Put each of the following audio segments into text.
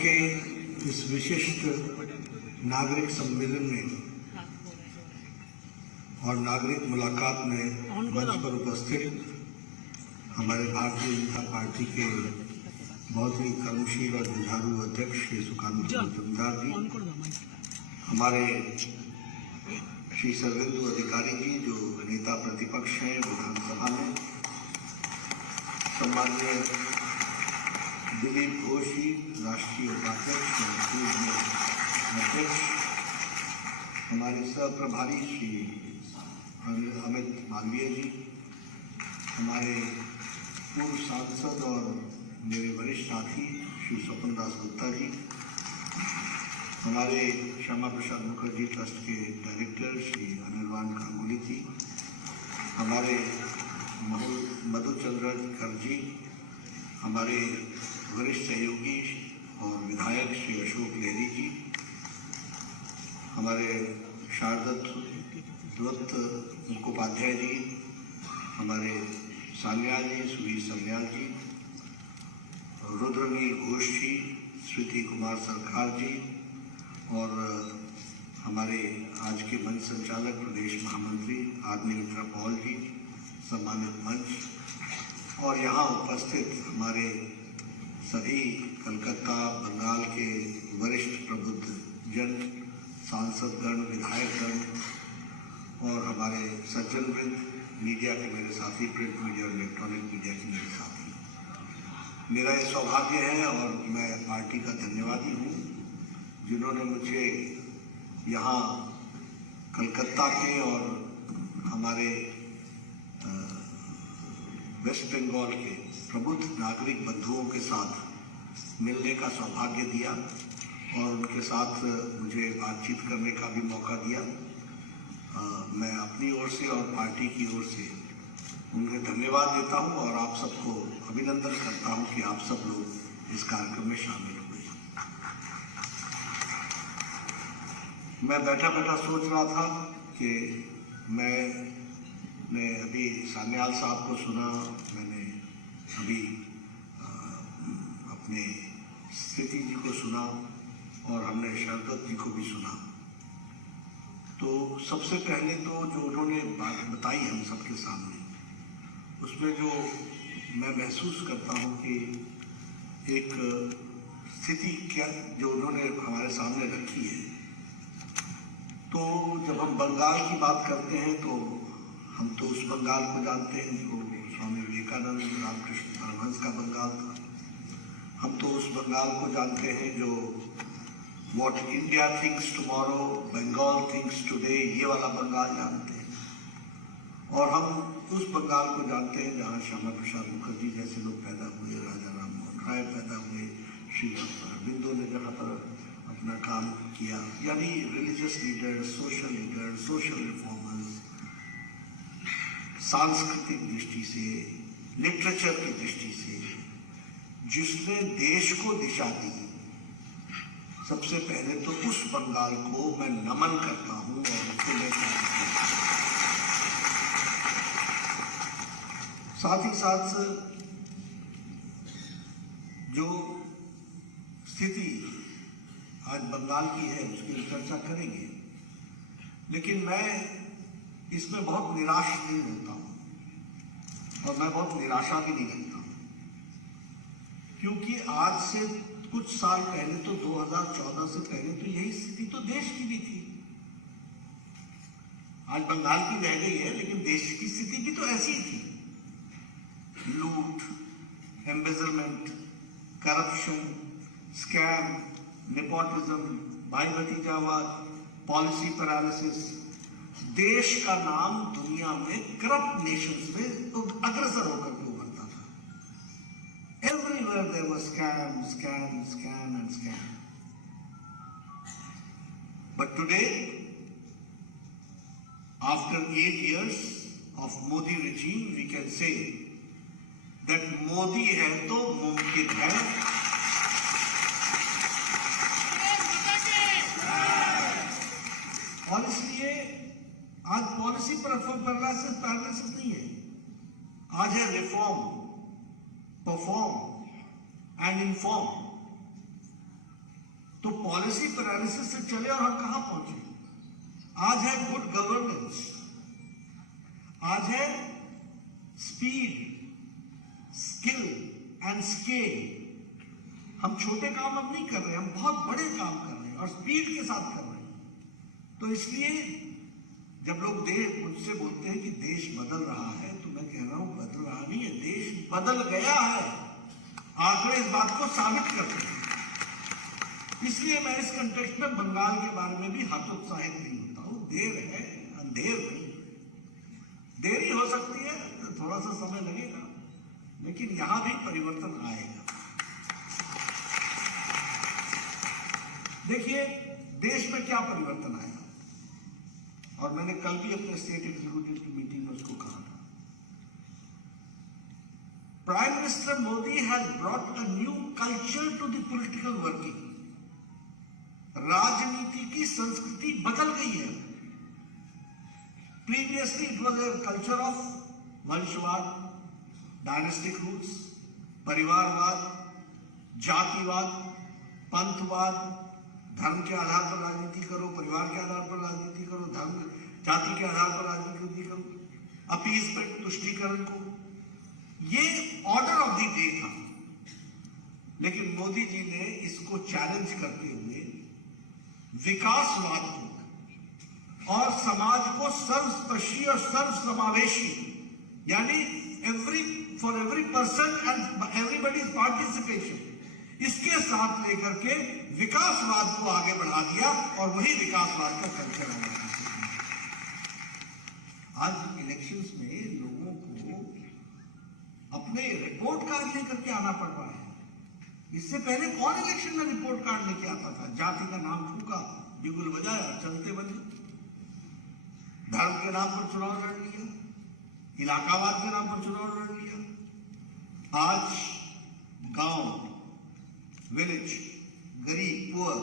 के इस विशिष्ट नागरिक सम्मेलन में और नागरिक मुलाकात में मंच पर उपस्थित हमारे भारतीय जनता पार्टी के बहुत ही कर्मशील और जुझारू अध्यक्ष श्री सुकांत जमींदार जी, हमारे श्री सर्वेंदु अधिकारी जी जो नेता प्रतिपक्ष हैं विधानसभा में, सम्माननीय दिलीप घोष जी राष्ट्रीय उपाध्यक्ष अध्यक्ष, हमारे सह प्रभारी श्री अमित मालवीय जी, हमारे पूर्व सांसद और मेरे वरिष्ठ साथी श्री स्वपन दास गुप्ता जी, हमारे श्यामा प्रसाद मुखर्जी ट्रस्ट के डायरेक्टर श्री अनिर्वाण गांगुली जी, हमारे मधुचंद्र कर जी, हमारे वरिष्ठ सहयोगी और विधायक श्री अशोक लेहरी जी, हमारे शारदत्त मुखोपाध्याय जी, हमारे सान्याल जी सुवीर सान्याल जी, रुद्रनील घोष जी, श्रुति कुमार सरकार जी और हमारे आज के मंच संचालक प्रदेश महामंत्री आदरणीय मित्रा पॉल जी, सम्मानित मंच और यहाँ उपस्थित हमारे सभी कलकत्ता बंगाल के वरिष्ठ प्रबुद्ध जन, सांसदगण, विधायकगण और हमारे सज्जन वृंद, मीडिया के मेरे साथी, प्रिंट मीडिया और इलेक्ट्रॉनिक मीडिया के मेरे साथी, मेरा ये सौभाग्य है और मैं पार्टी का धन्यवादी हूँ जिन्होंने मुझे यहाँ कलकत्ता के और हमारे वेस्ट बंगाल के प्रबुद्ध नागरिक बंधुओं के साथ मिलने का सौभाग्य दिया और उनके साथ मुझे बातचीत करने का भी मौका दिया। मैं अपनी ओर से और पार्टी की ओर से उन्हें धन्यवाद देता हूं और आप सबको अभिनंदन करता हूं कि आप सब लोग इस कार्यक्रम में शामिल हुए। मैं बैठा बैठा सोच रहा था कि मैंने अभी सान्याल साहब को सुना, मैंने अभी अपने स्थिति जी को सुना और हमने शारदत्त जी को भी सुना। तो सबसे पहले तो जो उन्होंने बात बताई हम सबके सामने, उसमें जो मैं महसूस करता हूँ कि एक स्थिति क्या जो उन्होंने हमारे सामने रखी है। तो जब हम बंगाल की बात करते हैं तो हम तो उस बंगाल को जानते हैं जो स्वामी विवेकानंद रामकृष्ण परमहंस का बंगाल था। हम तो उस बंगाल को जानते हैं जो What India thinks tomorrow, Bengal thinks today, ये वाला बंगाल जानते हैं। और हम उस बंगाल को जानते हैं जहाँ श्यामा प्रसाद मुखर्जी जैसे लोग पैदा हुए, राजा राम मोहन राय पैदा हुए, श्री अरबिंदो ने जहाँ पर अपना काम किया, यानी रिलीजियस लीडर्स, सोशल रिफॉर्मर्स, सांस्कृतिक दृष्टि से, लिटरेचर की दृष्टि से जिसने देश को दिशा दी, सबसे पहले तो उस बंगाल को मैं नमन करता हूं और उसको मैं साथ ही साथ जो स्थिति आज बंगाल की है उसकी चर्चा करेंगे, लेकिन मैं इसमें बहुत निराश नहीं होता हूं और मैं बहुत निराशा भी नहीं करता हूं, क्योंकि आज से कुछ साल पहले तो 2014 से पहले तो यही स्थिति तो देश की भी थी। आज बंगाल की रह गई है लेकिन देश की स्थिति भी तो ऐसी थी। लूट, एम्बेजलमेंट, करप्शन, स्कैम, नेपोटिज्म, भाई भतीजावाद, पॉलिसी पैरालिसिस, देश का नाम दुनिया में करप्ट नेशंस में तो अग्रसर होकर के उभरता था। Everywhere there was scam and scam. But today, after 8 years of Modi regime, we can say that Modi है तो मुमकिन है। और इसलिए आज पॉलिसी पैरालिसिस नहीं है, आज है रिफॉर्म, परफॉर्म एंड इन्फॉर्म। तो पॉलिसी पैरालिसिस से चले और हम कहां पहुंचे। आज है गुड गवर्नेंस, आज है स्पीड, स्किल एंड स्केल। हम छोटे काम अब नहीं कर रहे, हम बहुत बड़े काम कर रहे हैं और स्पीड के साथ कर रहे हैं। तो इसलिए जब लोग मुझसे बोलते हैं कि देश बदल रहा है, तो मैं कह रहा हूं बदल रहा नहीं है, देश बदल गया है। आंकड़े इस बात को साबित करते हैं। इसलिए मैं इस कंटेक्स्ट में बंगाल के बारे में भी हतोत्साहित नहीं होता हूं। देर है, अंधेर नहीं। देरी हो सकती है, तो थोड़ा सा समय लगेगा, लेकिन यहां भी परिवर्तन आएगा। देखिए देश में क्या परिवर्तन आएगा, और मैंने कल भी अपने स्टेट एग्जीक्यूटिव की मीटिंग में उसको कहा था। Prime minister Modi has brought a new culture to the political working. राजनीति की संस्कृति बदल गई है। Previously it was a culture of वंशवाद, डायनेस्टिक रूल्स, परिवारवाद, जातिवाद, पंथवाद, धर्म के आधार पर राजनीति करो, परिवार के आधार पर राजनीति करो, धर्म जाति के आधार पर राजनीति करो, अपीसमेंट, तुष्टीकरण को, ये ऑर्डर ऑफ द डे था। लेकिन मोदी जी ने इसको चैलेंज करते हुए विकासवाद को और समाज को सर्वस्पर्शी और सर्वसमावेशी, यानी for every person and everybody's participation, इसके साथ लेकर के विकासवाद को आगे बढ़ा दिया और वही विकासवाद का कल्चर आ गया। आज इलेक्शंस में लोगों को अपने रिपोर्ट कार्ड लेकर के आना पड़ रहा है। इससे पहले कौन इलेक्शन में रिपोर्ट कार्ड लेके आता था? जाति का नाम फूका, बिगुल बजाया, चलते बने। धर्म के नाम पर चुनाव लड़ लिया, इलाकावाद के नाम पर चुनाव लड़ लिया। आज गांव, विलेज, गरीब, poor,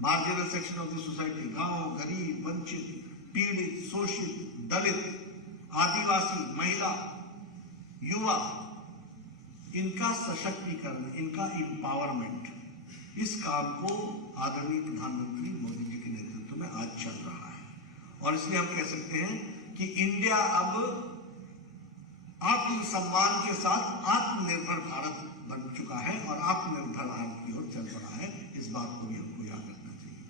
marginal section of the society, गांव, गरीब, वंचित, पीड़ित, शोषित, दलित, आदिवासी, महिला, युवा, इनका सशक्तिकरण, इनका एम्पावरमेंट, इस काम को आदरणीय प्रधानमंत्री मोदी जी के नेतृत्व में आज चल रहा है। और इसलिए हम कह सकते हैं कि इंडिया अब आत्मसम्मान के साथ आत्मनिर्भर भारत बन चुका है और आत्मनिर्भर भारत की ओर चल पड़ा है। इस बात को भी हमको याद रखना चाहिए।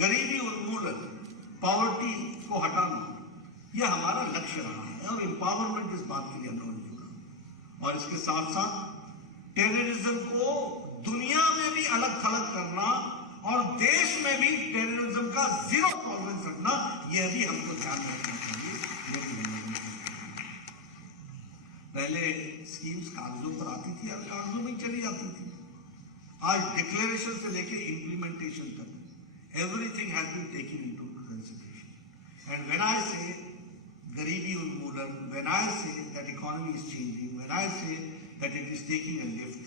गरीबी उन्मूलन, पॉवर्टी को हटाना, यह हमारा लक्ष्य रहा है और एम्पावरमेंट इस बात के लिए हम लोग जुड़ा। और इसके साथ साथ टेररिज्म को दुनिया में भी अलग थलग करना और देश में भी टेररिज्म का जीरो टॉलरेंस रखना, यह भी हमको ध्यान रखना चाहिए। पहले स्कीम्स कागजों पर आती थी और कागजों में चली जाती थी। आज डिक्लेरेशन से लेके इंप्लीमेंटेशन तक everything has been taken into consideration. And when I say गरीबी उन्मूलन, when I say that economy is changing, when I say that it is taking a lift,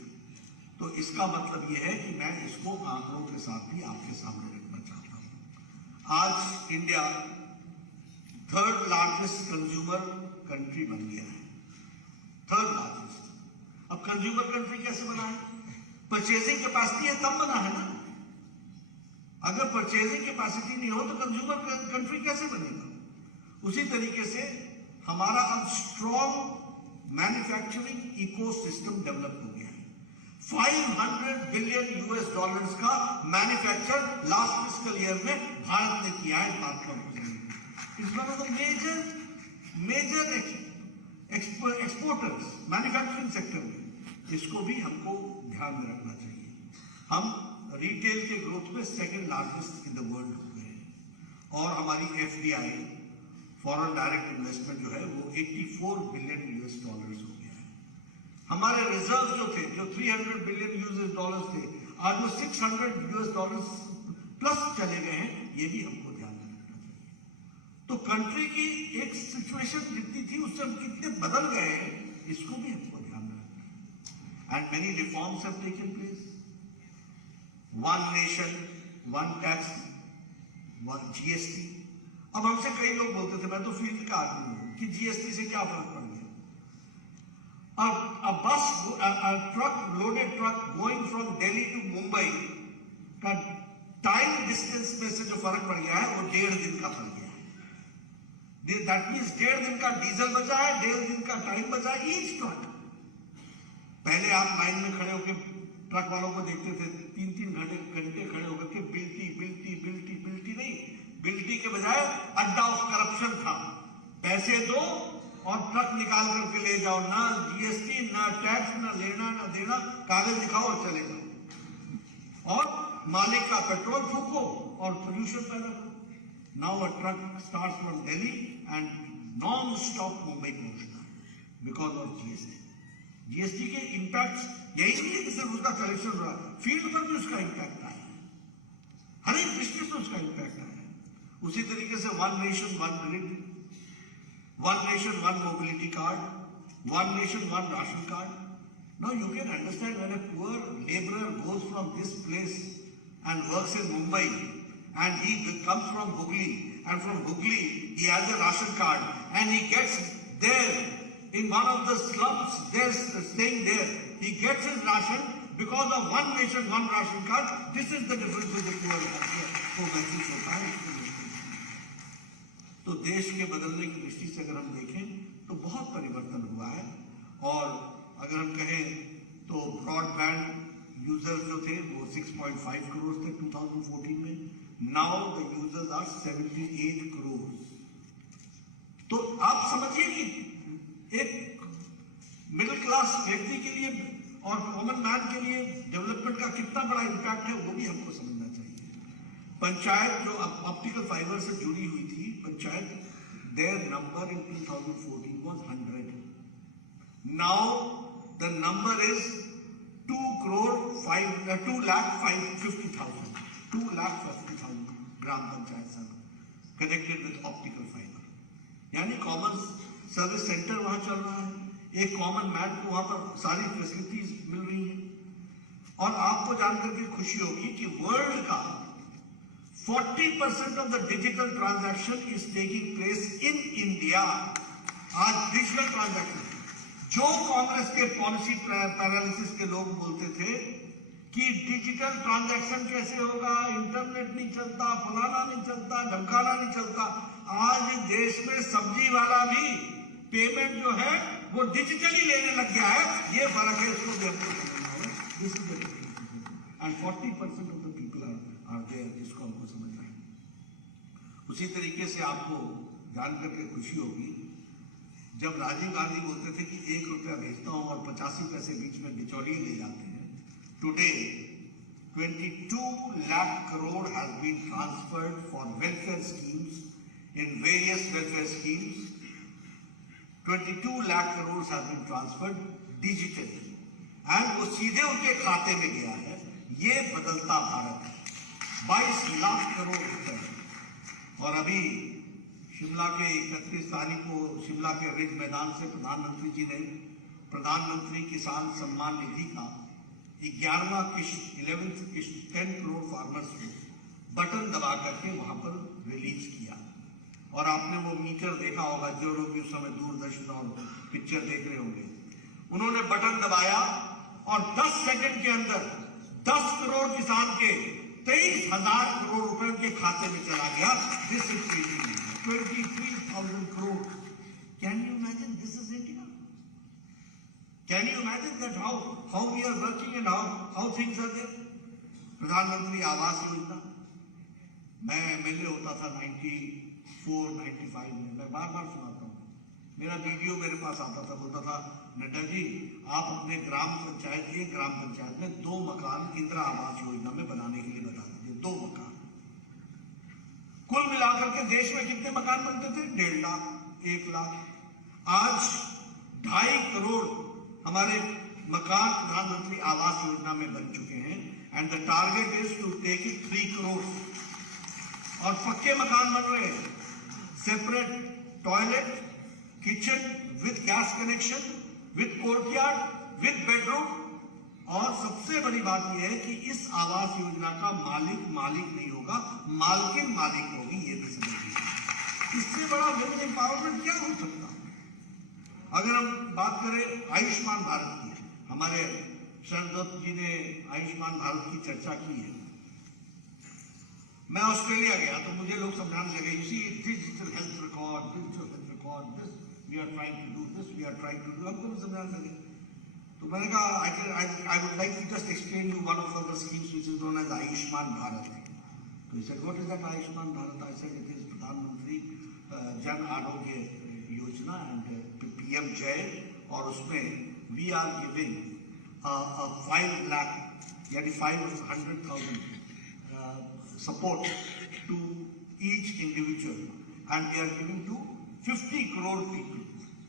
तो इसका मतलब यह है कि मैं इसको आंकड़ों के साथ भी आपके सामने रखना चाहता हूं। आज India third largest consumer country बन गया है, थर्ड लार्जेस्ट। अब कंज्यूमर कंट्री कैसे बना है? परचेजिंग कैपेसिटी है तब बना है ना। अगर परचेजिंग कैपेसिटी नहीं हो तो कंज्यूमर कंट्री कैसे बनेगा? उसी तरीके से हमारा अब स्ट्रॉन्ग मैन्युफैक्चरिंग इकोसिस्टम डेवलप हो गया है। $500 बिलियन का मैन्युफैक्चर लास्ट फिस्कल ईयर में भारत ने किया है। It's one of the major exporters manufacturing sector में। इसको भी हमको ध्यान में रखना चाहिए। हम रिटेल के ग्रोथ में second largest in the world हो गए हैं और हमारी FDI फॉरेन डायरेक्ट इन्वेस्टमेंट जो है वो $84 बिलियन हो गया है। हमारे रिजर्व जो थे, जो $300 बिलियन थे, आज वो $600 प्लस चले गए हैं। ये भी हमको ध्यान में रखना चाहिए। तो कंट्री की एक सिचुएशन जितनी थी उससे हम कितने बदल गए हैं, इसको भी हमको ध्यान में रखना है। And many reforms have taken place. One nation, one tax, one GST। अब हमसे कई लोग बोलते थे, मैं तो फील्ड का आदमी हूं, कि GST से क्या फर्क पड़ गया। अब truck, loaded truck going from Delhi to Mumbai का टाइम डिस्टेंस में से जो फर्क पड़ गया है वो 1.5 दिन का पड़ गया है। दैट मीन्स 1.5 दिन का डीजल बचा है, 1.5 दिन का टाइम बचा है ईच ट्रक। पहले आप लाइन में खड़े होकर ट्रक वालों को देखते थे 3-3 घंटे खड़े होकर के बिल्टी नहीं, बिल्टी के बजाय अड्डा ऑफ करप्शन था। पैसे दो और ट्रक निकाल करके ले जाओ, ना जीएसटी ना टैक्स ना लेना ना देना, कागज दिखाओ और चले जाओ और मालिक का पेट्रोल फूको और पोल्यूशन पैदा करो। Now a truck starts from Delhi and non stop Mumbai पहुंचता है बिकॉज ऑफ जीएसटी। जीएसटी के इंपैक्ट यही नहीं है कि सिर्फ उसका कलेक्शन रहा, फील्ड पर भी उसका इंपैक्ट आया, हर एक दृष्टि से उसका इंपैक्ट आया। उसी तरीके से one nation one grid, one nation one mobility card, one nation one ration card. Now you can understand when a poor laborer goes from this place and works in Mumbai and he comes from Hooghly and from Hooghly he has a ration card and he gets there in one of the slums, they're staying there, he gets his ration because of one nation one ration card. This is the difference with the poor को महसूस होता है. तो देश के बदलने की दृष्टि से अगर हम देखें तो बहुत परिवर्तन हुआ है. और अगर हम कहें तो ब्रॉडबैंड यूजर्स जो थे वो 6.5 करोड़ थे 2014 में. Now the users are 78 crore. तो आप समझिए कि एक मिडिल क्लास व्यक्ति के लिए और कॉमन मैन के लिए डेवलपमेंट का कितना बड़ा इम्पैक्ट है वो भी हमको समझना चाहिए. पंचायत जो ऑप्टिकल फाइबर से जुड़ी हुई थी, panchayat their number in 2014 was 100. Now the number is 2,50,000 ग्राम पंचायत सब कनेक्टेड विद ऑप्टिकल फाइबर. यानी कॉमन सर्विस सेंटर वहां चल रहा है, एक कॉमन मैन को वहां पर सारी फैसिलिटीज मिल रही है. और आपको जानकर के खुशी होगी कि वर्ल्ड का 40% of the digital transaction is taking place in India. आज डिजिटल ट्रांजैक्शन, जो कांग्रेस के पॉलिसी पैरालिसिस के लोग बोलते थे कि डिजिटल ट्रांजैक्शन कैसे होगा, इंटरनेट नहीं चलता, फलाना नहीं चलता, ढमकाना नहीं चलता, आज देश में सब्जी वाला भी पेमेंट जो है वो डिजिटली लेने लग गया है. ये फर्क है, इसको भी हमको समझना होगा. This is and 40% of the people are there, जिसको हमको समझना है. उसी तरीके से आपको जानकर के खुशी होगी जब राजीव गांधी बोलते थे कि 1 रुपया भेजता हूं और 85 पैसे बीच में बिचौलिए ले जाते हैं. Today 22 lakh crore has been transferred for welfare schemes in various welfare schemes. 22 lakh crores have been transferred digitally and वो सीधे उनके खाते में गया है. ये बदलता भारत है. 22 लाख करोड़ रुपए. और अभी शिमला के 31 तारीख को शिमला के रिज मैदान से प्रधानमंत्री जी ने प्रधानमंत्री किसान सम्मान निधि का 11वां किश्त 11th किश्त 10 करोड़ फार्मर्स को बटन दबा करके वहां पर रिलीज किया. और आपने वो मीटर देखा होगा, जो लोग उस समय दूरदर्शन और पिक्चर देख रहे होंगे. उन्होंने बटन दबाया और 10 सेकंड के अंदर 10 करोड़ किसान के 23,000 करोड़ रुपए के खाते में चला गया. This is 23,000 crore. Can you imagine? This is India. Can you imagine that how we are working and how things are there. प्रधानमंत्री आवास योजना, मैं एमएलए होता था 94-95 में. मैं बार बार सुनाता हूँ, मेरा वीडियो मेरे पास आता था, बोलता था नड्डा जी आप अपने ग्राम पंचायत में 2 मकान इंदिरा आवास योजना में बनाने के लिए बता दीजिए. 2 मकान. कुल मिलाकर के देश में कितने मकान बनते थे? 1.5 लाख, 1 लाख. आज 2.5 करोड़ हमारे मकान प्रधानमंत्री आवास योजना में बन चुके हैं. And the target is to take it 3 crore. और पक्के मकान बन रहे हैं, separate toilet, kitchen with gas connection, with courtyard, with bedroom. और सबसे बड़ी बात यह है कि इस आवास योजना का मालिक नहीं होगा, मालकिन मालिक होगी. ये भी समझिए. इससे बड़ा वुमेन एम्पावरमेंट क्या हो सकता है? अगर हम बात करें आयुष्मान भारत की, हमारे शरदत्त जी ने आयुष्मान भारत की चर्चा की है. मैं ऑस्ट्रेलिया गया तो मुझे लोग समझाने लगे, you see digital health record, this we are trying to do, this we are trying to do, हमको भी समझाने लगे। तो मैंने कहा I would like to just explain you one of our schemes which is known as Ayushman Bharat. तो he said, what is that Ayushman Bharat? I said, it is प्रधानमंत्री Jan Arogya Yojana and PM जय, और उसमें वी आर गिविंग 5 लाख यानी 500,000 support to each individual, and we are giving to 50 crore people,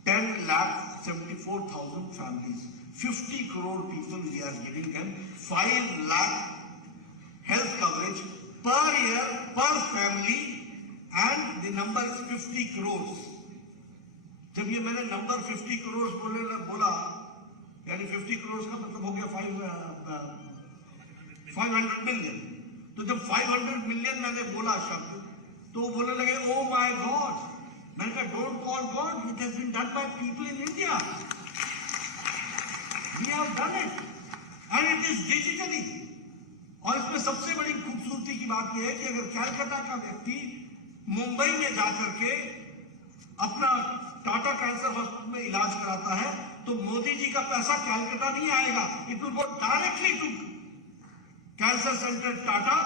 10,74,000 families, 50 crore people we are giving them 5 lakh health coverage per year per family, and the number is 50 crores. जब ये मैंने number 50 crores बोला यानी 50 crores का मतलब हो गया 500 million। तो जब 500 million मैंने बोला शब्द, तो बोलने लगे ओ माय गॉड। मैंने कहा don't call god, it has been done by people in India, we have done it and it is digitally. और इसमें सबसे बड़ी खूबसूरती की बात यह है कि अगर कैलकाटा का व्यक्ति मुंबई में जाकर के अपना टाटा कैंसर हॉस्पिटल में इलाज कराता है, तो मोदी जी का पैसा कैलकाटा नहीं आएगा, it will go directly to Cancer Center Tata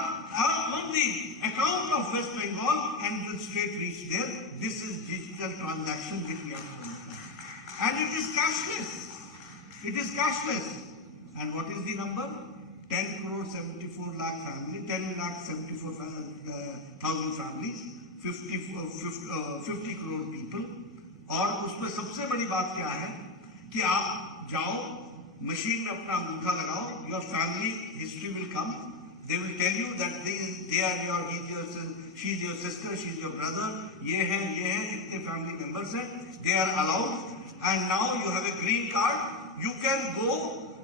on the account of West Bengal and will straight reach there. This is digital transaction which we have done. And it is cashless. It is cashless. And what is the number? 10 crore 74 lakh family, 10 lakh 74,000 families, 50 crore people. और उसमें सबसे बड़ी बात क्या है कि आप जाओ मशीन में अपना अंगूठा लगाओ, your family history will come, they will tell you that they are your, she is your sister, she is your brother, ये है इतने फैमिली मेंबर्स हैं, they are allowed, and now you have a green card, you can go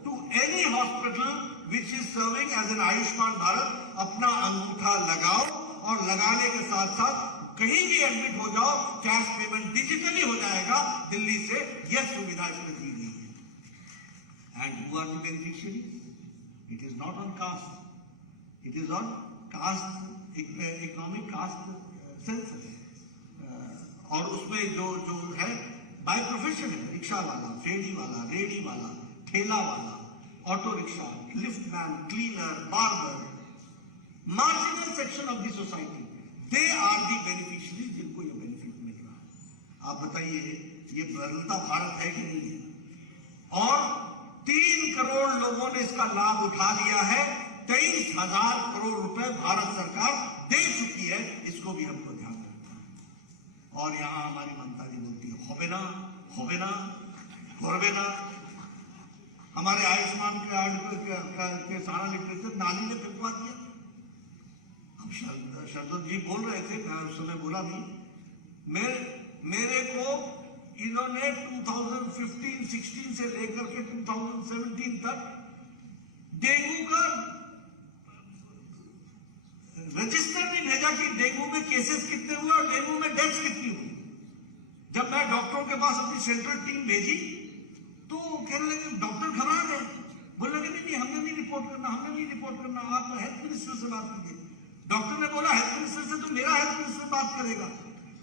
to any hospital which is serving as an Ayushman Bharat, अपना अंगूठा लगाओ और लगाने के साथ साथ कहीं भी एडमिट हो जाओ, कैश पेमेंट डिजिटली हो जाएगा दिल्ली से। यह सुविधा इसमें दी गई है। And who are the beneficiaries? It is not on caste. It is on caste, economic caste census. और उसमें जो है बाय प्रोफेशन है, रिक्शा वाला, फेरी वाला, रेडी वाला, ठेला वाला, auto rickshaw, lift man, cleaner, barber, marginal section of the society, they are the beneficiaries जिनको ये बेनिफिट मिल रहा है। आप बताइए ये बदलता भारत है कि नहीं है? और 3 करोड़ लोगों ने इसका लाभ उठा लिया है, 23,000 करोड़ रुपए भारत सरकार दे चुकी है, इसको भी हमको ध्यान रखना है। और यहां हमारी ममता जी बोलती है होबे ना। हमारे आयुष्मान के सारा लिटरेचर नाली में फेंकवा दिया। अब शरदत जी बोल रहे थे, मैं उस समय बोला भी, मेरे को इन्होंने 2015-16 से लेकर के 2017 तक डेंगू का रजिस्टर नहीं भेजा कि डेंगू में केसेस कितने हुए और डेंगू में डेथ्स कितनी हुई। जब मैं डॉक्टरों के पास अपनी सेंट्रल टीम भेजी तो कहने लगे, डॉक्टर घबरा गए, बोल लगे नहीं हमने नहीं रिपोर्ट करना, आप हेल्थ मिनिस्टर से बात कीजिए। डॉक्टर ने बोला हेल्थ मिनिस्टर से तो मेरा हेल्थ मिनिस्टर बात करेगा,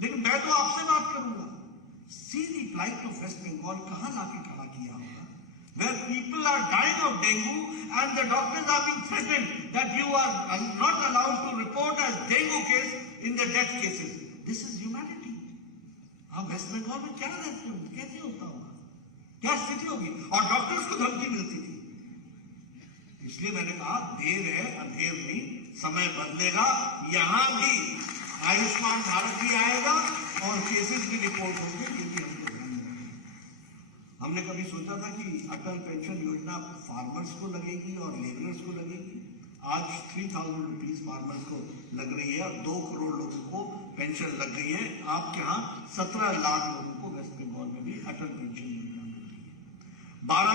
लेकिन मैं तो आपसे बात करूंगा। See the plight of West Bengal कहां लाके खड़ा किया होगा, where people are dying of dengue and the doctors are being threatened that you are not allowed to report as dengue case in the death cases. This is humanity. आप waste Bengal में क्या रहते हो, कैसे होता होगा, क्या स्थिति होगी? और डॉक्टर्स को धमकी मिलती थी। इसलिए मैंने कहा देर है अंधेर नहीं, समय बदलेगा, यहां भी आयुष्मान भारत भी आएगा और केसेस भी रिपोर्ट होंगे, ये भी हमको ध्यान रखना। हमने कभी सोचा था कि अटल पेंशन योजना फार्मर्स को लगेगी और लेबरर्स को लगेगी। आज 3,000 रुपीज फार्मर्स को लग रही है और 2 करोड़ लोगों को पेंशन लग गई है। आपके यहाँ 17 लाख लोगों को वेस्ट बंगाल में भी अटल पेंशन योजना मिल रही है। 12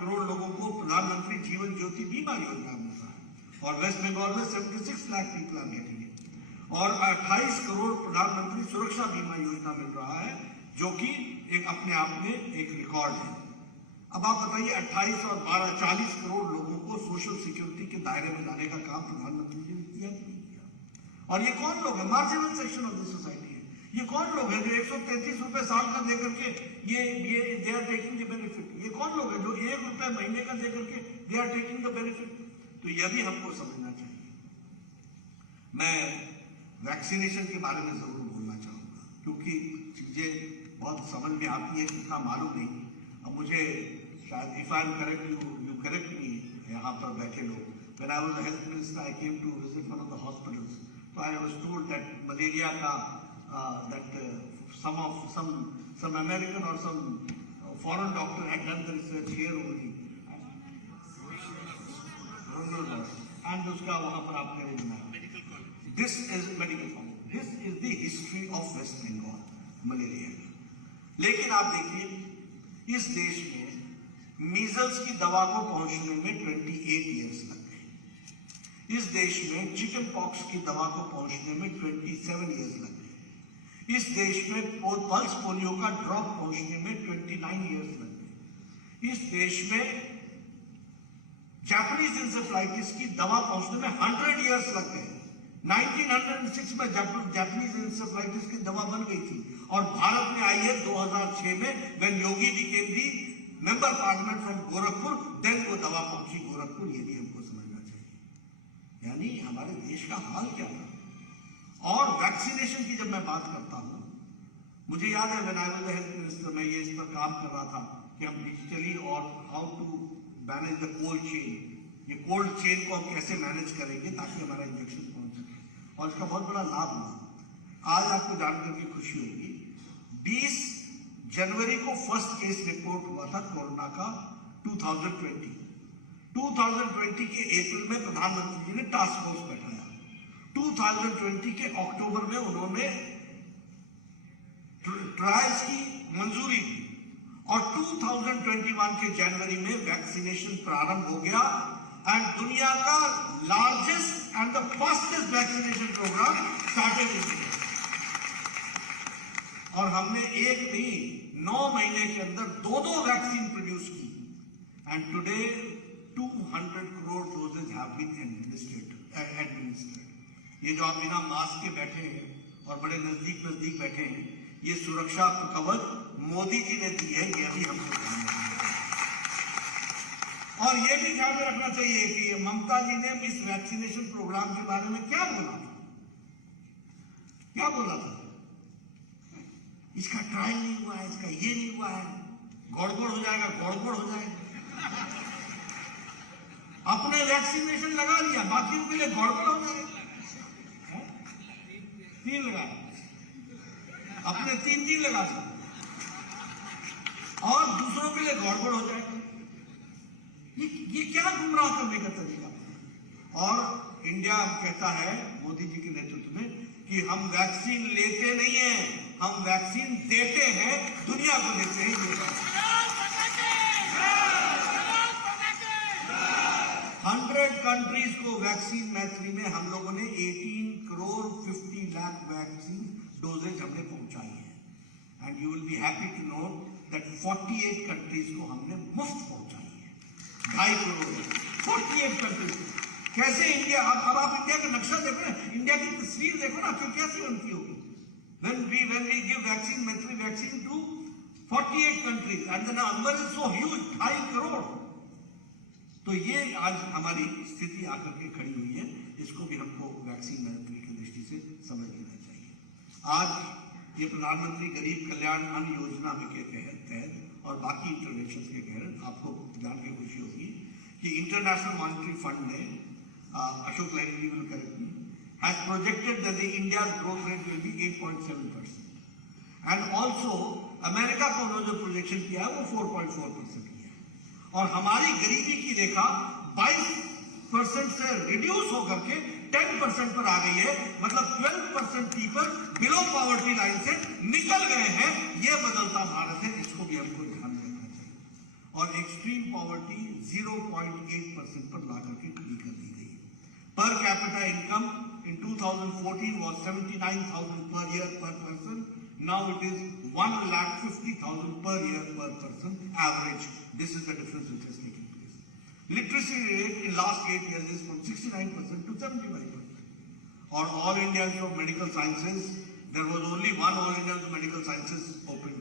करोड़ लोगों को प्रधानमंत्री जीवन ज्योति बीमा योजना मिल रहा है और वेस्ट बंगाल में 76 lakh people are getting it. और 28 करोड़ प्रधानमंत्री सुरक्षा बीमा योजना मिल रहा है, जो कि एक अपने आप में एक रिकॉर्ड है। अब आप बताइए 28 और 12 40 करोड़ लोगों को सोशल सिक्योरिटी के दायरे में लाने का काम प्रधानमंत्री जी ने किया। और ये कौन लोग हैं? Marginal section of the society है। ये कौन लोग हैं जो 133 रुपए साल का देकर के ये they are taking the benefit? ये कौन लोग हैं जो 1 रुपए महीने का देकर के they are taking the benefit? तो यह भी हमको समझना चाहिए। मैं वैक्सीनेशन के बारे में जरूर बोलना चाहूंगा, क्योंकि चीजें बहुत समझ में आती है, कितना मालूम नहीं। अब मुझे शायद if I am correct, you correct मी, यहाँ पर बैठे लोग, when I was a health minister, I came to visit one of the hospitals. So I was told that malaria ka some American or some foreign doctor had done the research here only, and उसका वहाँ पर आपने वो बनाया। This is medical college. This is the history of West Bengal, malaria का। लेकिन आप देखिए इस देश में मीजल्स की दवा को पहुंचने में 28 ईयर्स लग गए। इस देश में चिकन पॉक्स की दवा को पहुंचने में 27 ईयर्स लग गए। इस देश में पल्स पोलियो का ड्रॉप पहुंचने में 29 ईयर्स लग गए। इस देश में जापानीज इंसेफ्लाइटिस की दवा पहुंचने में 100 ईयर्स लग गए। 1906 में जापानीज इंसेफ्लाइटिस की दवा बन गई थी और भारत में आई है 2006 में, when Yogi became the member parliament from Gorakhpur, then वो दवा पहुंची गोरखपुर। ये भी हमको समझना चाहिए, यानी हमारे देश का हाल क्या था। और वैक्सीनेशन की जब मैं बात करता हूं, मुझे याद है when I was the health minister, मैं ये इस पर काम कर रहा था कि हम डिजिटली और how to manage the cold chain, ये कोल्ड चेन को हम कैसे मैनेज करेंगे ताकि हमारा इंजेक्शन पहुंच सके, और इसका बहुत बड़ा लाभ हुआ। आज आपको जानकर के खुशी होगी, 20 जनवरी को फर्स्ट केस रिपोर्ट हुआ था कोरोना का 2020 के अप्रैल में प्रधानमंत्री जी ने टास्क फोर्स बैठाया। 2020 के अक्टूबर में उन्होंने ट्रायल्स की मंजूरी दी और 2021 के जनवरी में वैक्सीनेशन प्रारंभ हो गया एंड दुनिया का largest and the fastest vaccination programme started in India. और हमने एक नहीं 9 महीने के अंदर 2 वैक्सीन प्रोड्यूस की and today 200 crore doses have been administered. ये जो आप बिना मास्क के बैठे हैं और बड़े नजदीक बैठे हैं, ये सुरक्षा कवच मोदी जी ने दी है, ये भी हमको ध्यान रखना है। और ये भी ध्यान रखना चाहिए कि ममता जी ने इस वैक्सीनेशन प्रोग्राम के बारे में क्या बोला था? इसका ट्रायल नहीं हुआ है, इसका ये नहीं हुआ है, गड़बड़ हो जाएगा। अपने वैक्सीनेशन लगा लिया, बाकी के लिए गड़बड़ हो जाएगा। 3 लगा, अपने 3 दिन लगा सकते और दूसरों के लिए गड़बड़ हो जाएगा। ये क्या गुमराह करने का तरीका। और इंडिया कहता है मोदी जी के नेतृत्व में कि हम वैक्सीन लेते नहीं हैं, हम वैक्सीन देते हैं, दुनिया को देते हैं। 100 कंट्रीज को वैक्सीन मैत्री में हम लोगों ने 18 करोड़ 50 लाख वैक्सीन डोजेज हमने पहुंचाई है and you will be happy to know that 48 countries को हमने मुफ्त पहुंचाई है। 2.5 करोड़ 48 कंट्रीज। कैसे इंडिया, अब आप इंडिया का नक्शा देखो ना, इंडिया की तस्वीर देखो ना, फिर कैसी बनती होगी। When we give vaccine to 48 countries and the number is so huge, 2.5 crore. तो ये आज हमारी स्थिति आकर के खड़ी हुई है, इसको भी हमको वैक्सीन मैत्री की दृष्टि से समझ लेना चाहिए। आज ये प्रधानमंत्री गरीब कल्याण अन्न योजना के तहत और बाकी इंटरवेंशन के तहत आपको जान के खुशी होगी कि इंटरनेशनल मॉनिटरी फंड ने Ashok Lahiri will correct me has projected that the India's growth rate will be 8.7% and also America को उन्होंने जो प्रोजेक्शन किया है वो 4.4% किया है और हमारी गरीबी की रेखा 22% से रिड्यूस होकर के 10% पर आ गई है। मतलब 12% पीपल बिलो पॉवर्टी लाइन से निकल गए हैं। ये बदलता भारत है, इसको भी हमको ध्यान रखना चाहिए। और एक्सट्रीम पॉवर्टी 0.8% पर ला करके खड़ी कर दी गई। Per capita income in 2014 was 79,000 per year per person. Now it is 1,50,000 per year per person average. This is the difference which has taken place. Literacy rate in last 8 years is from 69% to 75%. और all India of medical sciences, there was only one all India of medical sciences open.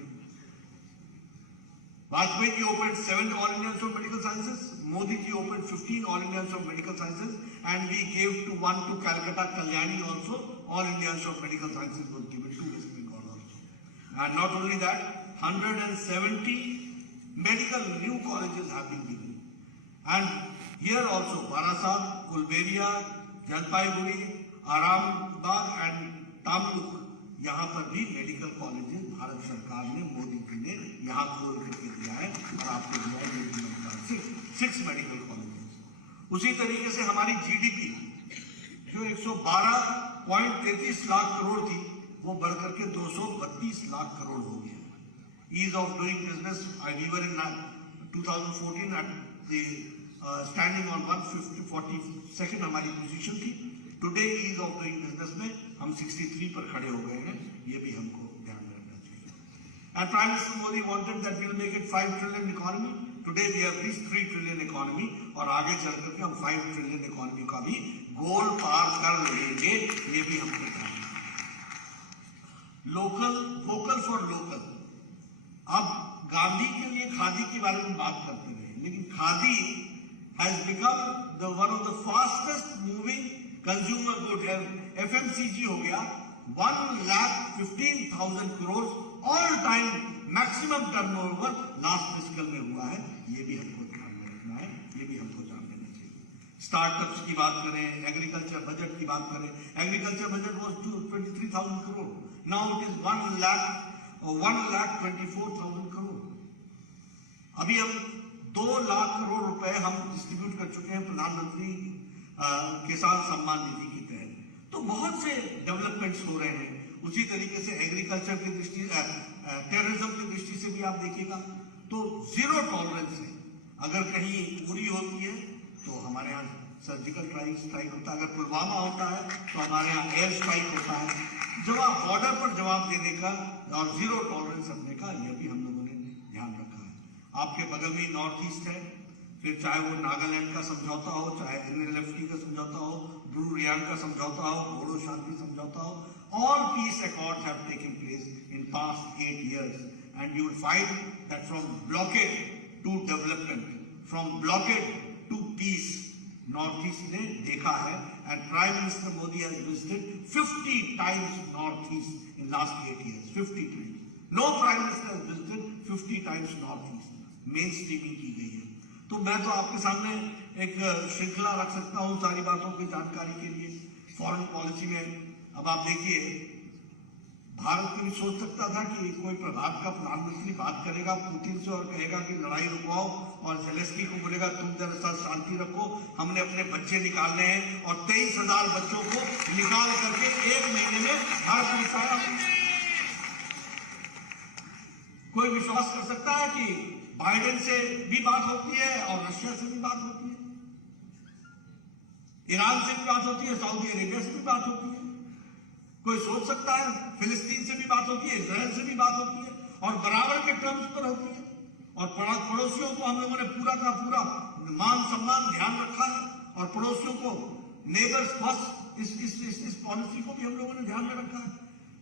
Vajpayee ji opened 7 all Indians of medical sciences. Modi ji opened 15 all Indians of medical sciences, and we gave to one to Calcutta, Kalyani also. All Indians of medical sciences was given to West Bengal also. And not only that, 170 medical new colleges have been given. And here also, Barasat, Ulberia, Jalpaiguri, Arambagh and Tamluk, यहाँ पर भी medical colleges Bharat सरकार ने, मोदी जी ने यहाँ खोल करके दिया है और आपको दिया है 6 मेडिकल कॉलेजेस. उसी तरीके से हमारी जीडीपी जो 112.33 लाख करोड़ थी, वो बढ़कर के 232 लाख करोड़ हो गया. Ease of doing business, we were in 2014 at the standing on 142nd हमारी पोजीशन थी. Today ease of doing business में हम 63 पर खड़े हो गए हैं. ये भी हमको ध्यान में रखना चाहिए. And prime minister Modi wanted that we will make it 5 trillion economy. Today we have reached 3 trillion economy और आगे चल करके हम 5 ट्रिलियन इकोनॉमी का भी गोल पार कर लेंगे. ये भी हमको ध्यान रखना है. Local, vocal for local. अब गांधी के लिए खादी के बारे में बात करते रहे, लेकिन khadi has become the one of the fastest moving consumer good है. एफएमसीजी हो गया 1,15,000 crore all time maximum turnover last fiscal में हुआ है. ये भी हमको ध्यान में रखना है, ये भी हमको जान लेना चाहिए. स्टार्टअप्स की बात करें, एग्रीकल्चर बजट की बात करें, agriculture budget was 23,000 crore, now it is 1,24,000 crore. अभी हम 2 लाख करोड़ रुपए हम डिस्ट्रीब्यूट कर चुके हैं प्रधानमंत्री किसान सम्मान निधि के तहत. तो बहुत से डेवलपमेंट्स हो रहे हैं. उसी तरीके से एग्रीकल्चर की दृष्टि, टेररिज्म की दृष्टि से भी आप देखिएगा तो जीरो टॉलरेंस है. अगर कहीं उरी होती है तो हमारे यहाँ सर्जिकल स्ट्राइक होता है, अगर पुलवामा होता है तो हमारे यहाँ एयर स्ट्राइक होता है. जवाब, बॉर्डर पर जवाब देने का और जीरो टॉलरेंस रखने का, यह भी हम लोगों ने ध्यान रखा है. आपके बगल में नॉर्थ ईस्ट है, फिर चाहे वो नागालैंड का समझौता हो, चाहे NLFT का समझौता हो, ब्रू रियांग का समझौता हो, बोडो शांति समझौता हो, all peace accords have taken place in past 8 years, and you will find that from blockade to development, from blockade to peace, Northeast ने देखा है. And Prime Minister Modi has visited 50 times Northeast in last 8 years. 50 times. No Prime Minister has visited 50 times Northeast. Mainstreaming की गई है. तो मैं तो आपके सामने एक श्रृंखला रख सकता हूं सारी बातों की जानकारी के लिए. फॉरेन पॉलिसी में अब आप देखिए, भारत भी सोच सकता था कि कोई भारत का प्रधानमंत्री बात करेगा पुतिन से और कहेगा कि लड़ाई रुकवाओ, और जेलेंस्की को बोलेगा तुम जरा शांति रखो, हमने अपने बच्चे निकालने हैं, और 23,000 बच्चों को निकाल करके 1 महीने में भारत पहुंचाया. कोई विश्वास कर सकता है कि बाइडेन से भी बात होती है और रशिया से भी बात होती है, ईरान से भी बात होती है, सऊदी अरेबिया से भी बात होती है. कोई सोच सकता है फिलिस्तीन से भी बात होती है, इजराइल से भी बात होती है, और बराबर के टर्म्स पर होती है. और पड़ोसियों को हम लोगों ने पूरा का पूरा मान सम्मान ध्यान रखा है, और पड़ोसियों को नेबर्स फर्स्ट इस पॉलिसी को भी हम लोगों ने ध्यान में रखा है.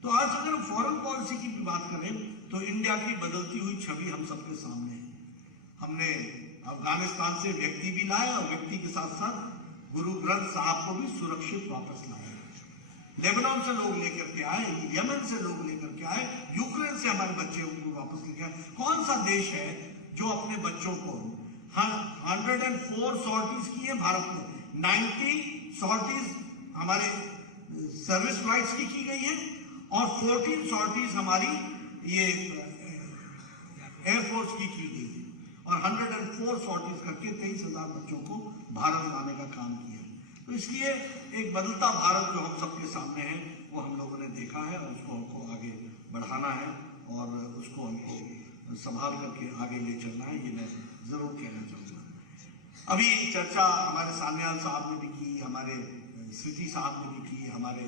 तो आज अगर हम फॉरेन पॉलिसी की बात करें तो इंडिया की बदलती हुई छवि हम सबके सामने है. हमने अफगानिस्तान से व्यक्ति भी लाए और व्यक्ति के साथ साथ गुरु ग्रंथ साहब को भी सुरक्षित वापस लाए. लेबनान से लोग लेकर के आए, यमन से लोग लेकर के आए, यूक्रेन से हमारे बच्चे उनको वापस लेकर आए. कौन सा देश है जो अपने बच्चों को 104 सॉर्टीज की है भारत में, 90 सॉर्टीज हमारे सर्विस फ्लाइट्स की गई है, और 14 सॉर्टीज हमारी ये एयरफोर्स की गई है, और 104 सॉर्टीज करके 23,000 बच्चों को भारत लाने का काम किया. तो इसलिए एक बदलता भारत जो हम सबके सामने है वो हम लोगों ने देखा है, और उसको हमको आगे बढ़ाना है और उसको हमको संभाल करके आगे ले चलना है. ये मैं जरूर कहना चाहूँगा. अभी चर्चा हमारे सान्याल साहब ने भी की, हमारे स्मृति साहब ने भी की, हमारे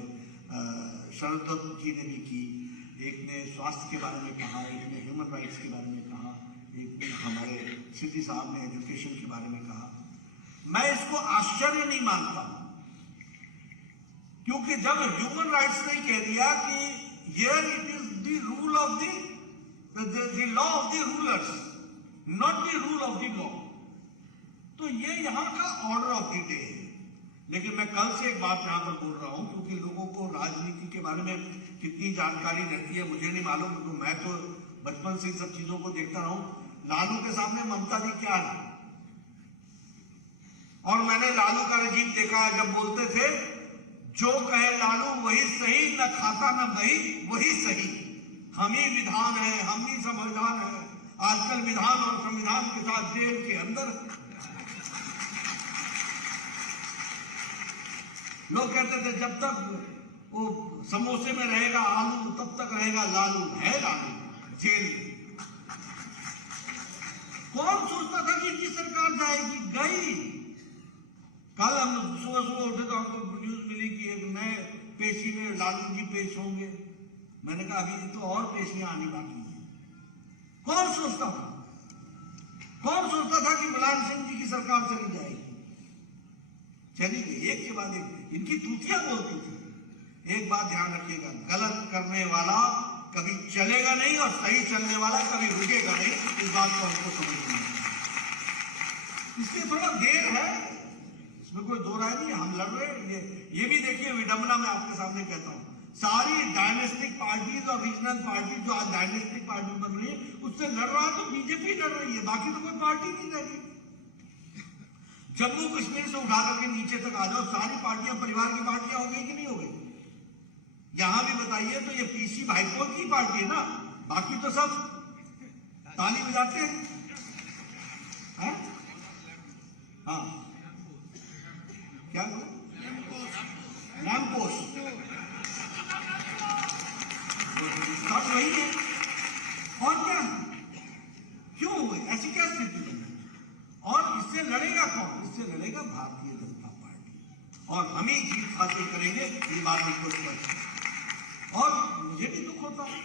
शरद दत्त जी ने भी की. एक ने स्वास्थ्य के बारे में कहा, एक ने ह्यूमन राइट्स के बारे में कहा, एक ने हमारे स्मृति साहब ने एजुकेशन के बारे में कहा. मैं इसको आश्चर्य नहीं मानता क्योंकि जब ह्यूमन राइट्स ने कह दिया कि here it is the rule of the law of the rulers, not the rule of the law, तो ये यहां का ऑर्डर ऑफ द डे है। लेकिन मैं कल से एक बात यहां पर बोल रहा हूं, क्योंकि लोगों को राजनीति के बारे में कितनी जानकारी रहती है मुझे नहीं मालूम, तो मैं तो बचपन से सब चीजों को देखता रहा हूं। लालू के सामने ममता जी क्या है, और मैंने लालू का रजीम देखा है, जब बोलते थे जो कहे लालू वही सही, न खाता न दही वही सही, हम ही विधान है, हम ही संविधान है। आजकल विधान और संविधान के साथ जेल के अंदर लोग कहते थे जब तक वो समोसे में रहेगा आलू तब तक रहेगा लालू, है लालू जेल में। कौन सोचता था कि इनकी सरकार जाएगी, गई। कल हम सुबह सुबह उठे तो हमको न्यूज मिली कि एक नए पेशी में लालू जी पेश होंगे। मैंने कहा अभी तो और पेशियां आनी बाकी है। कौन सोचता था, कौन सोचता था कि मुलायम सिंह जी की सरकार चली जाएगी, चली गई एक के बाद एक। इनकी तूतियां बोलती थी। एक बात ध्यान रखिएगा, गलत करने वाला कभी चलेगा नहीं और सही चलने वाला कभी रुकेगा नहीं, इस बात को हमको समझना है। इसलिए थोड़ा देर है, इसमें कोई दो राय नहीं है, हम लड़ रहे हैं। ये भी देखिए विडंबना मैं आपके सामने कहता हूं, सारी डायनेस्टिक पार्टीज और रीजनल पार्टी जो आज डायनेस्टिक पार्टी बन रही है उससे लड़ रहा है तो बीजेपी लड़ रही है, बाकी तो कोई पार्टी नहीं लड़ रही। जम्मू कश्मीर से उठा करके नीचे तक आ जाओ, सारी पार्टियां परिवार की पार्टियां हो गई कि नहीं हो गई? यहां भी बताइए तो ये पीसी भाईपों की पार्टी है ना, बाकी तो सब ताली बजाते हैं। हाँ क्या नाम पोस्ट सब वही है, और क्या, क्यों हुए, ऐसी क्या स्थिति बनी? और इससे लड़ेगा कौन? इससे लड़ेगा भारतीय जनता पार्टी, और हम ही जीत हासिल करेंगे, ये बात हमको स्पष्ट है। और मुझे भी दुख होता है,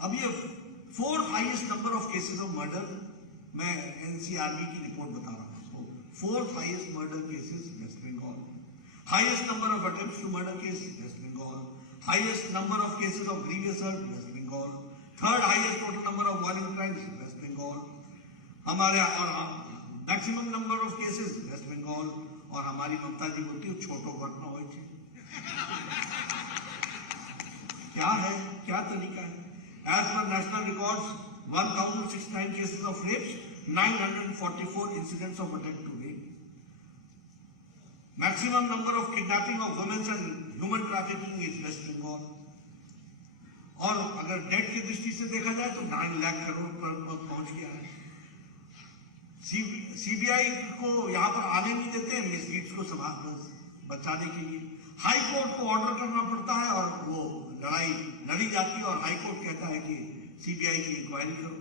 अब ये 4th highest number of cases of murder, मैं एनसीआरबी की रिपोर्ट बता रहा हूं, 4th highest murder cases West Bengal, highest number of attempts to murder case West Bengal, highest number of cases of grievous hurt West Bengal, 3rd highest total number of violent crimes West Bengal, हमारे और maximum number of cases West Bengal. और हमारी ममता जी बोलती है छोटो घटना हो, क्या है, क्या तरीका है? As per national records 1069 cases of rapes, 944 incidents of attempt to rape, maximum number of kidnapping of women and human trafficking is West Bengal. और अगर डेट की दृष्टि से देखा जाए तो 9 लाख करोड़ पर पहुंच गया है। सीबीआई को यहां पर आने नहीं देते हैं मिसलीड्स को बचाने के लिए, हाई कोर्ट को ऑर्डर करना पड़ता है और वो लड़ाई लड़ी जाती है और हाई कोर्ट कहता है कि सीबीआई की इंक्वायरी करो।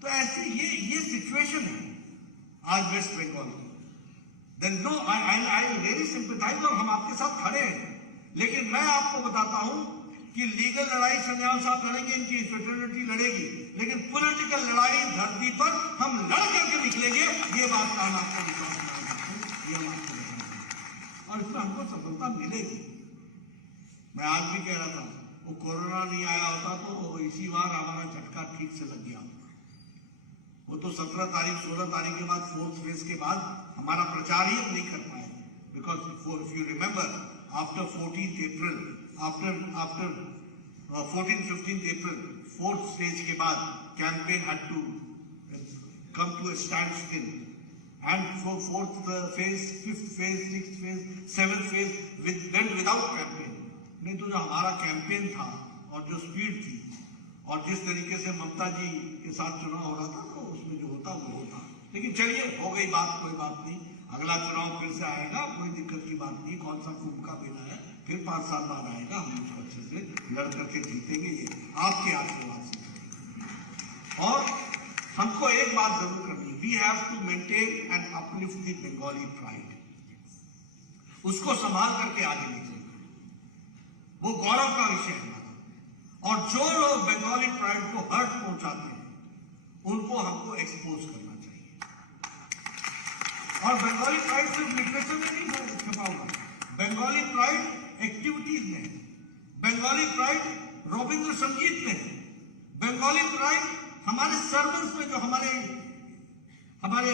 तो ऐसे ये सिचुएशन है आज वेस्ट बंगाल की। Then no I very sympathise, और हम आपके साथ खड़े हैं, लेकिन मैं आपको बताता हूं कि लीगल लड़ाई संन्याल साहब लड़ेंगे, इनकी फ्रेटर्निटी लड़ेगी, लेकिन पॉलिटिकल लड़ाई धरती पर हम लड़ करके निकलेंगे, ये बात का हम आपको विश्वास दिलाना, ये हम आपको बताएंगे, और इसमें हमको सफलता मिलेगी। मैं आज भी कह रहा था, वो कोरोना नहीं आया होता तो इसी बार हमारा झटका ठीक से लग गया होता। वो तो 17 तारीख 16 तारीख के बाद 4th फेज के बाद हमारा प्रचार ही हम नहीं कर पाए, because if you remember after 14th April, after 14th-15th April, 4th stage के बाद campaign had to come to a standstill, and for 4th phase, 5th phase, 6th phase, 7th phase went without campaign। नहीं तो जो हमारा campaign था और जो speed थी और जिस तरीके से ममता जी के साथ चुनाव हो रहा था, तो उसमें जो होता वो होता। लेकिन चलिए हो गई बात, कोई बात नहीं, अगला चुनाव फिर से आएगा, कोई दिक्कत की बात नहीं, कौन सा कुंभ का मेला है, फिर 5 साल बाद आएगा, हम उसको अच्छे से लड़ करके जीतेंगे, ये आपके आशीर्वाद से। और हमको एक बात जरूर करनी, we have to maintain and uplift the Bengali pride, उसको संभाल करके आगे निकलेंगे, वो गौरव का विषय है। और जो लोग बंगाली प्राइड को हर्ट पहुंचाते हैं उनको हमको एक्सपोज करना चाहिए। और बंगाली प्राइड सिर्फ लिटरेचर में नहीं छुपा हुआ, बंगाली प्राइड एक्टिविटीज में है, बंगाली प्राइड रविंद्र संगीत में है, बंगाली प्राइड हमारे सर्वेंट्स में, जो हमारे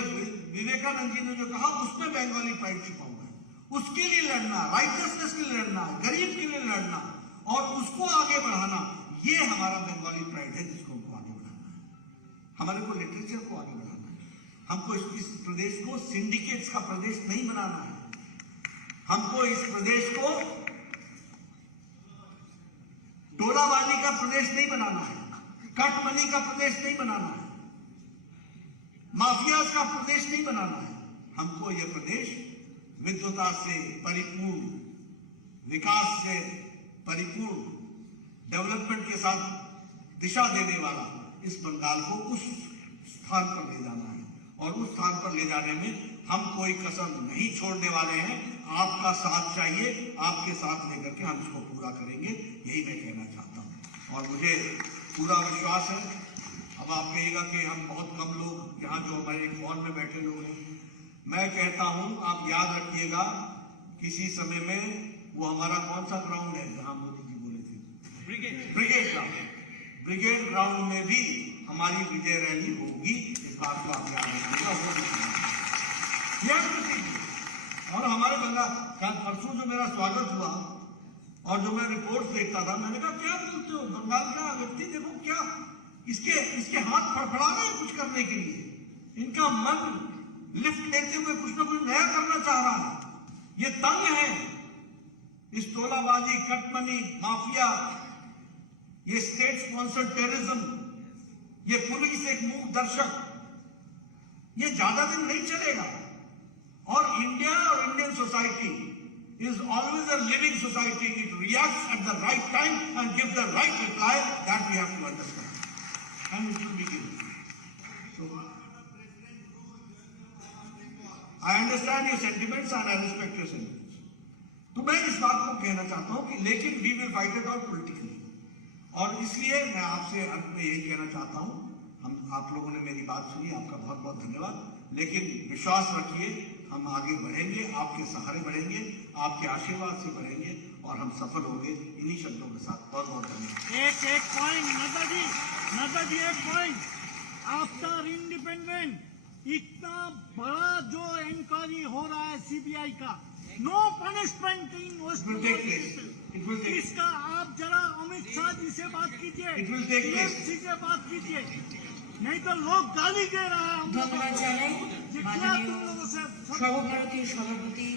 विवेकानंद जी ने जो कहा उसमें बंगाली प्राइड छुपा हुआ है। उसके लिए लड़ना, राइटनेस के लिए लड़ना, गरीब के लिए लड़ना और उसको आगे बढ़ाना, ये हमारा बंगाली प्राइड है जिसको हमको आगे बढ़ाना है। हमारे को लिटरेचर को आगे बढ़ाना है। हमको इस प्रदेश को सिंडिकेट्स का प्रदेश नहीं बनाना है। हमको इस प्रदेश को टोलाबाजी का प्रदेश नहीं बनाना है, कटमनी का प्रदेश नहीं बनाना है, माफियाज का प्रदेश नहीं बनाना है। हमको यह प्रदेश विद्वता से परिपूर्ण, विकास से परिपूर्ण, डेवलपमेंट के साथ दिशा देने वाला इस बंगाल को उस स्थान पर ले जाना है और उस स्थान पर ले जाने में हम कोई कसर नहीं छोड़ने वाले हैं। आपका साथ चाहिए, आपके साथ लेकर के हम इसको पूरा करेंगे, यही मैं कहना चाहता हूं। और मुझे पूरा विश्वास है, अब आप कहिएगा कि हम बहुत कम लोग यहाँ जो हमारे हॉल में बैठे लोग हैं, मैं कहता हूं आप याद रखिएगा किसी समय में वो हमारा कौन सा ग्राउंड है जहां मोदी जी बोले थे, ब्रिगेड ग्राउंड, ब्रिगेड ग्राउंड में भी हमारी विजय रैली होगी। इस बात को आप याद रखिएगा। और हमारे बंगाल परसों जो मेरा स्वागत हुआ और जो मैं रिपोर्ट देखता था, मैंने कहा क्या बोलते हो, बंगाल का व्यक्ति देखो क्या इसके हाथ फड़फड़ा रहे हैं कुछ करने के लिए, इनका मन लिफ्ट लेते हुए कुछ ना कुछ नया करना चाह रहा है। ये तंग है इस टोलाबाजी, कटमनी, माफिया, ये स्टेट स्पॉन्सर्ड टेररिज्म, ये पुलिस एक मूक दर्शक, ये ज्यादा दिन नहीं चलेगा। और इंडिया और Indian society is always a living society. It reacts at the right time and gives the right reply. That we have to understand, and it will be given. So, I understand your sentiments and I respect your sentiments. तो मैं इस बात को कहना चाहता हूं कि लेकिन we will fight it out politically. और इसलिए मैं आपसे अंत में यही कहना चाहता हूं, आप लोगों ने मेरी बात सुनी, आपका बहुत बहुत धन्यवाद। लेकिन विश्वास रखिए, हम आगे बढ़ेंगे, आपके सहारे बढ़ेंगे, आपके आशीर्वाद से बढ़ेंगे और हम सफल होंगे। इन्हीं शब्दों के साथ बहुत बहुत धन्यवाद। एक पॉइंट नड्डा जी एक पॉइंट, आफ्टर इंडिपेंडेंट इतना बड़ा जो इंक्वायरी हो रहा है सीबीआई का, नो पनिशमेंट इन वेस्ट बंगाल, इसका आप जरा अमित शाह जी से बात कीजिए, जी से बात कीजिए, नहीं तो लोग गाली दे रहा है। ধন্যবাদ জানাই क्या तुम लोगों से সর্বভারতীয় সভাপতি